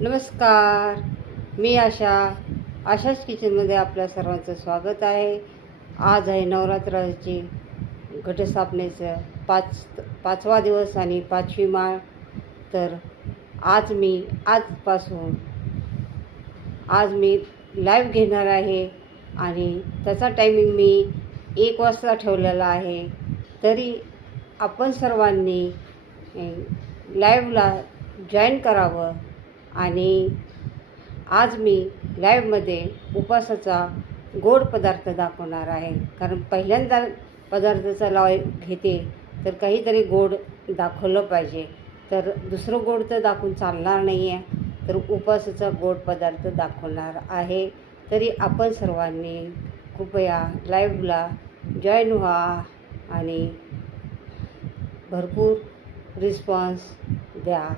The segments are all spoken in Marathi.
नमस्कार. मी आशाच किचनमध्ये आपल्या सर्वांचं स्वागत आहे. आज आहे नवरात्राची घटस्थापनेचं पाचवा दिवस आणि 5वी माळ. तर आज मी लाईव्ह घेणार आहे आणि त्याचा टायमिंग मी 1 वाजता ठेवलेला आहे. तरी आपण सर्वांनी लाईव्हला जॉईन करावं. आणि आज मी लाईव्हमध्ये उपवासाचा गोड पदार्थ दाखवणार आहे. कारण पहिल्यांदा पदार्थाचा लाईव्ह घेते तर काहीतरी गोड दाखवलं पाहिजे. तर दुसरं गोड तर दाखवून चालणार नाही आहे. तर उपवासाचा गोड पदार्थ दाखवणार आहे. तरी आपण सर्वांनी कृपया लाईव्हला जॉईन व्हा आणि भरपूर रिस्पॉन्स द्या.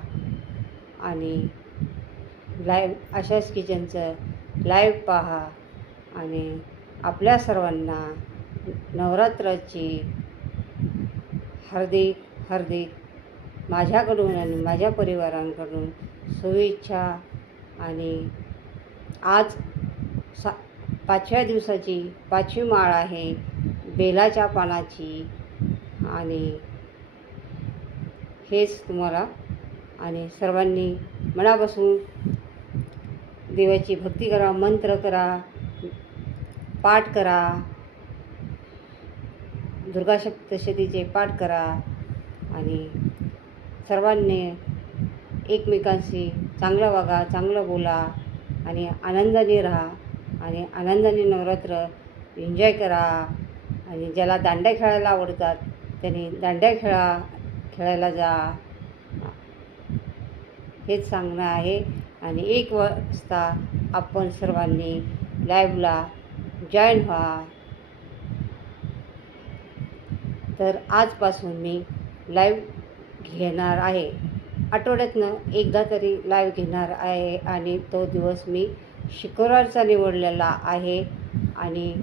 आणि लाईव्ह आशाच किचनचं लाईव्ह पहा आणि आपल्या सर्वांना नवरात्राची हार्दिक माझ्याकडून आणि माझ्या परिवारांकडून शुभेच्छा. आणि आज 5व्या दिवसाची 5वी माळ आहे बेलाच्या पानाची. आणि हेच तुम्हाला आणि सर्वांनी मनापासून देवाची भक्ती करा, मंत्र करा, पाठ करा, दुर्गा सप्तशतीचे पाठ करा आणि सर्वांनी एकमेकांशी चांगलं वागा, चांगलं बोला आणि आनंदाने राहा आणि आनंदाने नवरात्र एन्जॉय करा. आणि ज्याला दांड्या खेळायला आवडतात त्यांनी दांड्या खेळायला जा, हेच सांगणं आहे. आणि 1 वाजता आपण सर्वांनी लाईव्हला जॉईन व्हा. तर आजपासून मी लाईव्ह घेणार आहे. आठवड्यातनं एकदा तरी लाईव्ह घेणार आहे आणि तो दिवस मी शुक्रवारचा निवडलेला आहे. आणि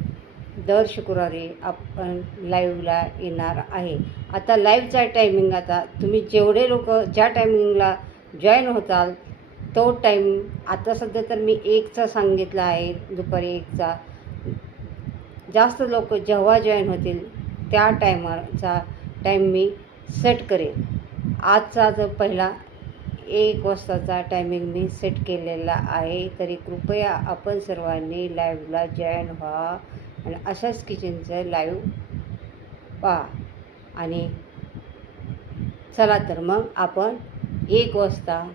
दर शुक्रवारी आपण लाईव्हला येणार आहे. आता लाईव्हचा टायमिंग आता तुम्ही जेवढे लोक ज्या टायमिंगला जॉईन होताल तो टाईम आता सध्या तर मी 1चा सांगितला आहे, दुपारी 1चा. जास्त लोक जेव्हा जॉईन होतील त्या टाईम मी सेट करेन. आजचा जो पहिला 1 वाजताचा टायमिंग मी सेट केलेला आहे. तरी कृपया आपण सर्वांनी लाईव्हला जॉईन व्हा आणि अशाच किचनचं लाईव्ह पहा. आणि चला तर मग आपण 1 वाजता